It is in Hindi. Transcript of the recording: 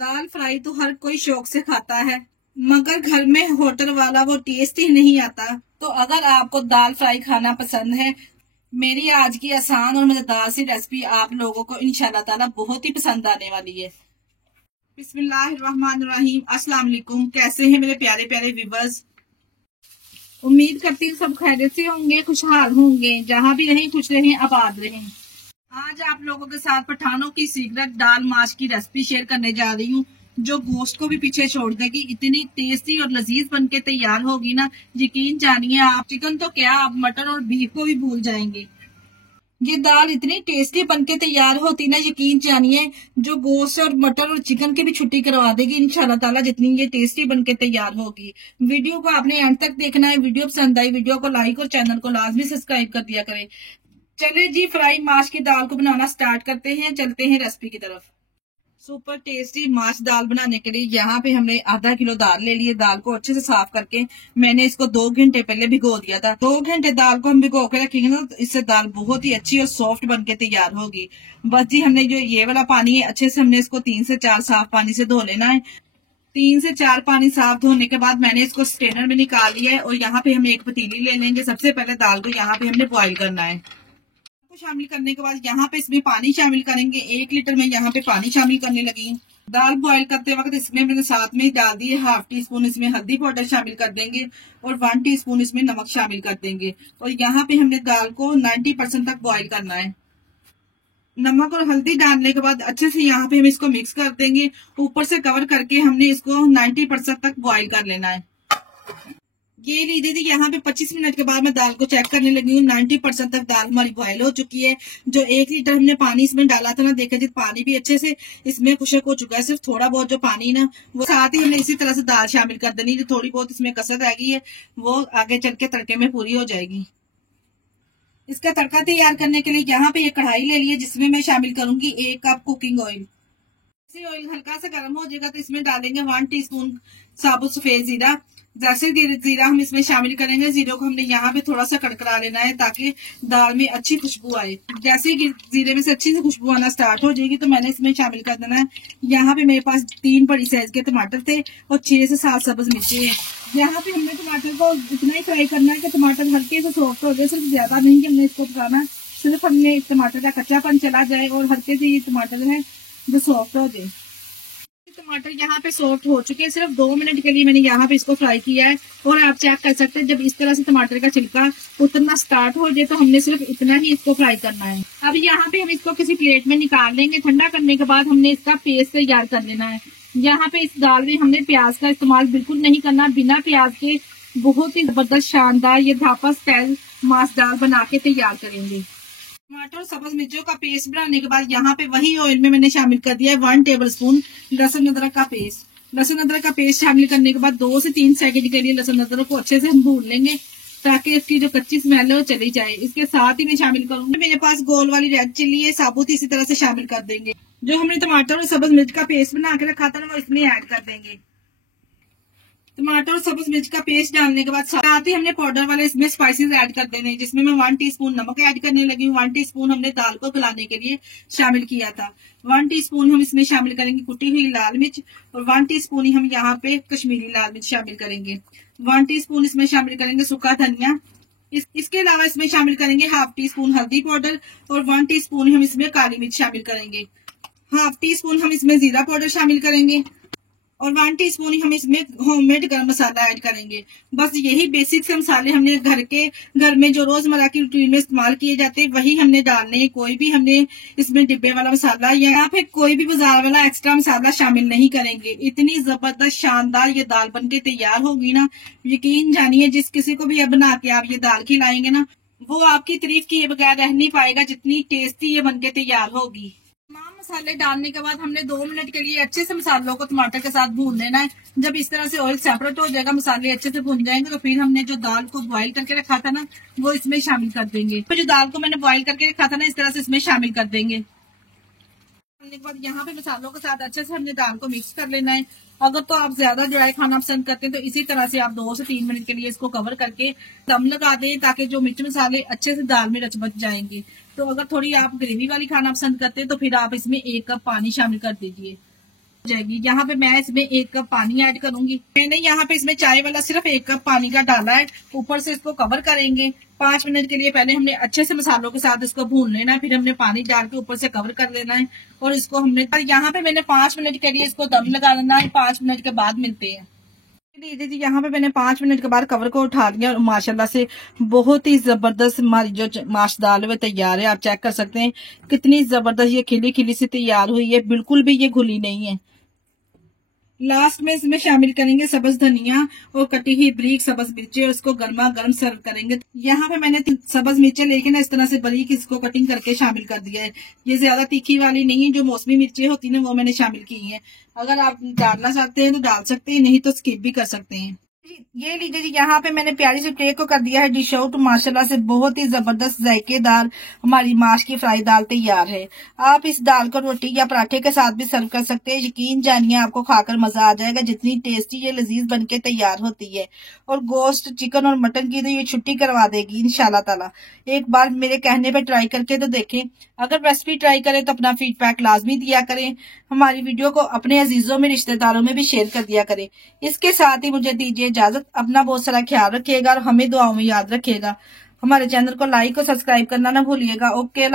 दाल फ्राई तो हर कोई शौक से खाता है, मगर घर में होटल वाला वो टेस्ट ही नहीं आता। तो अगर आपको दाल फ्राई खाना पसंद है, मेरी आज की आसान और मजेदार सी रेसिपी आप लोगों को इंशाल्लाह ताला बहुत ही पसंद आने वाली है। बिस्मिल्लाहिर्रहमानिर्रहीम। अस्सलाम वालेकुम। कैसे हैं मेरे प्यारे प्यारे व्यूअर्स? उम्मीद करती हूँ सब खैरियत से होंगे, खुशहाल होंगे। जहाँ भी रहें खुश रहें, आबाद रहें। आज आप लोगों के साथ पठानों की सीक्रेट दाल माश की रेसिपी शेयर करने जा रही हूँ, जो गोश्त को भी पीछे छोड़ देगी। इतनी टेस्टी और लजीज बनके तैयार होगी ना, यकीन जानिए आप चिकन तो क्या, आप मटन और बीफ को भी भूल जाएंगे। ये दाल इतनी टेस्टी बनके तैयार होती ना, यकीन जानिए जो गोश्त और मटन और चिकन की भी छुट्टी करवा देगी इंशाल्लाह ताला, जितनी ये टेस्टी बनके तैयार होगी। वीडियो को आपने एंड तक देखना है। वीडियो पसंद आई वीडियो को लाइक और चैनल को लाजमी सब्सक्राइब कर दिया करें। चलिए जी, फ्राई माश की दाल को बनाना स्टार्ट करते हैं। चलते हैं रेसिपी की तरफ। सुपर टेस्टी माश दाल बनाने के लिए यहाँ पे हमने आधा किलो दाल ले ली। दाल को अच्छे से साफ करके मैंने इसको 2 घंटे पहले भिगो दिया था। 2 घंटे दाल को हम भिगो के रखेंगे ना, तो इससे दाल बहुत ही अच्छी और सॉफ्ट बनके तैयार होगी। बस जी, हमने जो ये वाला पानी है, अच्छे से हमने इसको 3 से 4 साफ पानी से धो लेना है। 3 से 4 पानी साफ धोने के बाद मैंने इसको स्ट्रेनर में निकाल लिया है। और यहाँ पे हम एक पतीली ले लेंगे। सबसे पहले दाल को यहाँ पे हमने बॉईल करना है। शामिल करने के बाद यहाँ पे इसमें पानी शामिल करेंगे। 1 लीटर में यहाँ पे पानी शामिल करने लगी। दाल बॉईल करते वक्त इसमें मैंने साथ में डाल दिए ½ टीस्पून इसमें हल्दी पाउडर शामिल कर देंगे और 1 टीस्पून इसमें नमक शामिल कर देंगे। और यहाँ पे हमने दाल को 90% तक बॉईल करना है। नमक और हल्दी डालने के बाद अच्छे से यहाँ पे हम इसको मिक्स कर देंगे। ऊपर से कवर करके हमने इसको 90% तक बॉईल कर लेना है। ये लीजिए थी, यहाँ पे 25 मिनट के बाद मैं दाल को चेक करने लगी हूँ। 90% तक दाल हमारी बॉयल हो चुकी है। जो 1 लीटर हमने पानी इसमें डाला था ना, देखा जी पानी भी अच्छे से इसमें खुशक हो चुका है। सिर्फ थोड़ा बहुत जो पानी ना, वो साथ ही हमें इसी तरह से दाल शामिल कर देनी। जो थोड़ी बहुत इसमें कसर रह गई है, वो आगे चल के तड़के में पूरी हो जाएगी। इसका तड़का तैयार करने के लिए यहाँ पे एक कढ़ाई ले ली है, जिसमें मैं शामिल करूंगी 1 कप कुकिंग ऑयल। ऑयल हल्का सा गर्म हो जाएगा तो इसमें डालेंगे 1 टीस्पून साबुत सफेद जीरा। जैसे जीरा हम इसमें शामिल करेंगे, जीरे को हमने यहाँ पे थोड़ा सा कड़कड़ा लेना है ताकि दाल में अच्छी खुशबू आए। जैसे ही जीरे में से अच्छी से खुशबू आना स्टार्ट हो जाएगी तो मैंने इसमें शामिल कर देना है। यहाँ पे मेरे पास 3 बड़ी साइज के टमाटर थे और 6 से 7 सब्ज मिर्ची है। यहाँ पे हमने टमाटर को इतना ही फ्राई करना है कि टमाटर हल्के से सॉफ्ट हो जाए। सिर्फ ज्यादा नहीं हमने इसको पकाना, सिर्फ हमने टमाटर का कच्चापन चला जाए और हल्के से ये टमाटर है जो सॉफ्ट हो जाए। टमाटर यहाँ पे सॉफ्ट हो चुके हैं। सिर्फ 2 मिनट के लिए मैंने यहाँ पे इसको फ्राई किया है। और आप चेक कर सकते हैं, जब इस तरह से टमाटर का छिलका उतरना स्टार्ट हो जाए तो हमने सिर्फ इतना ही इसको फ्राई करना है। अब यहाँ पे हम इसको किसी प्लेट में निकाल लेंगे। ठंडा करने के बाद हमने इसका पेस्ट तैयार कर लेना है। यहाँ पे इस दाल में हमने प्याज का इस्तेमाल बिल्कुल नहीं करना। बिना प्याज के बहुत ही जबरदस्त शानदार ये धापा स्टाइल माश दाल बना के तैयार करेंगे। टमाटर और सब्ज मिर्चों का पेस्ट बनाने के बाद यहाँ पे वही ऑयल में मैंने शामिल कर दिया है 1 टेबलस्पून लहसुन अदरक का पेस्ट। लहसुन अदरक का पेस्ट शामिल करने के बाद 2 से 3 सेकंड के लिए लहसुन अदरक को अच्छे से हम भून लेंगे ताकि इसकी जो कच्ची स्मेल है वो चली जाए। इसके साथ ही मैं शामिल करूंगी, मेरे पास गोल वाली रेड चिल्ली है, साबुत इसी तरह से शामिल कर देंगे। जो हमने टमाटर और सब्ज मिर्च का पेस्ट बना के रखा था ना, वो इसमें ऐड कर देंगे। टमाटर और सब्ज मिर्च का पेस्ट डालने के बाद साथ ही हमने पाउडर वाले इसमें स्पाइसेस ऐड कर देने, जिसमें मैं 1 टीस्पून नमक ऐड करने लगी हूँ। 1 टीस्पून हमने दाल को गलाने के लिए शामिल किया था। 1 टीस्पून हम इसमें शामिल करेंगे कुटी हुई लाल मिर्च और 1 टीस्पून ही हम यहाँ पे कश्मीरी लाल मिर्च शामिल करेंगे। 1 टीस्पून इसमें शामिल करेंगे सूखा धनिया। इसके अलावा इसमें शामिल करेंगे ½ टीस्पून हल्दी पाउडर और 1 टीस्पून हम इसमें काली मिर्च शामिल करेंगे। ½ टीस्पून हम इसमें जीरा पाउडर शामिल करेंगे और 1 टीस्पून हम इसमें होममेड गरम मसाला ऐड करेंगे। बस यही बेसिक से मसाले हमने घर में जो रोजमर्रा की रूटीन में इस्तेमाल किए जाते हैं वही हमने डालने हैं। कोई भी हमने इसमें डिब्बे वाला मसाला या फिर कोई भी बाजार वाला एक्स्ट्रा मसाला शामिल नहीं करेंगे। इतनी जबरदस्त शानदार ये दाल बनके तैयार होगी ना, यकीन जानिए जिस किसी को भी अब बना के आप ये दाल खिलाएंगे ना, वो आपकी तारीफ किए बगैर रह नहीं पाएगा, जितनी टेस्टी ये बनके तैयार होगी। तमाम मसाले डालने के बाद हमने 2 मिनट के लिए अच्छे से मसालों को टमाटर के साथ भून लेना है। जब इस तरह से ऑयल सेपरेट हो जाएगा, मसाले अच्छे से भून जाएंगे, तो फिर हमने जो दाल को बॉईल करके रखा था ना, वो इसमें शामिल कर देंगे। तो जो दाल को मैंने बॉईल करके रखा था ना, इस तरह से इसमें शामिल कर देंगे। डालने के बाद यहाँ पे मसालों के साथ अच्छे से हमने दाल को मिक्स कर लेना है। अगर तो आप ज्यादा ड्राई खाना पसंद करते हैं तो इसी तरह से आप 2 से 3 मिनट के लिए इसको कवर करके दम लगा दें, ताकि जो मिर्च मसाले अच्छे से दाल में रच बच जाएंगे। तो अगर थोड़ी आप ग्रेवी वाली खाना पसंद करते हैं तो फिर आप इसमें 1 कप पानी शामिल कर दीजिए। जाएगी। यहाँ पे मैं इसमें 1 कप पानी ऐड करूंगी। मैंने यहाँ पे इसमें चाय वाला सिर्फ 1 कप पानी का डाला है। ऊपर से इसको कवर करेंगे 5 मिनट के लिए। पहले हमने अच्छे से मसालों के साथ इसको भून लेना है, फिर हमने पानी डाल के ऊपर से कवर कर लेना है और इसको हमने यहाँ पे मैंने 5 मिनट के लिए इसको दम लगा लेना है। 5 मिनट के बाद मिलते हैं। जी यहाँ पे मैंने 5 मिनट के बाद कवर को उठा लिया और माशाल्लाह से बहुत ही जबरदस्त हमारी जो माश दाल है तैयार है। आप चेक कर सकते हैं कितनी जबरदस्त ये खिली खिली से तैयार हुई है, बिल्कुल भी ये घुली नहीं है। लास्ट में इसमें शामिल करेंगे सब्ज धनिया और कटी हुई बारीक सब्ज मिर्चें और इसको गर्मा गर्म सर्व करेंगे। यहाँ पे मैंने सब्ज मिर्चें लेके ना इस तरह से बारीक इसको कटिंग करके शामिल कर दिया है। ये ज्यादा तीखी वाली नहीं है, जो मौसमी मिर्चें होती है ना वो मैंने शामिल की है। अगर आप डालना चाहते हैं तो डाल सकते हैं, नहीं तो स्किप भी कर सकते हैं। ये लीजिए जी, यहाँ पे मैंने प्यारी सी ट्रे को कर दिया है डिश आउट। माशाल्लाह से बहुत ही जबरदस्त जायकेदार हमारी माश की फ्राई दाल तैयार है। आप इस दाल को रोटी या पराठे के साथ भी सर्व कर सकते हैं। यकीन जानिए आपको खाकर मजा आ जाएगा, जितनी टेस्टी ये लजीज बनके तैयार होती है। और गोश्त, चिकन और मटन की तो ये छुट्टी करवा देगी इंशाल्लाह ताला। एक बार मेरे कहने पे ट्राई करके तो देखें। अगर रेसिपी ट्राई करें तो अपना फीडबैक लाजमी दिया करें। हमारी वीडियो को अपने अजीजों में, रिश्तेदारों में भी शेयर कर दिया करें। इसके साथ ही मुझे दीजिए इजाजत। अपना बहुत सारा ख्याल रखिएगा और हमें दुआओं में याद रखिएगा। हमारे चैनल को लाइक और सब्सक्राइब करना ना भूलिएगा। ओके।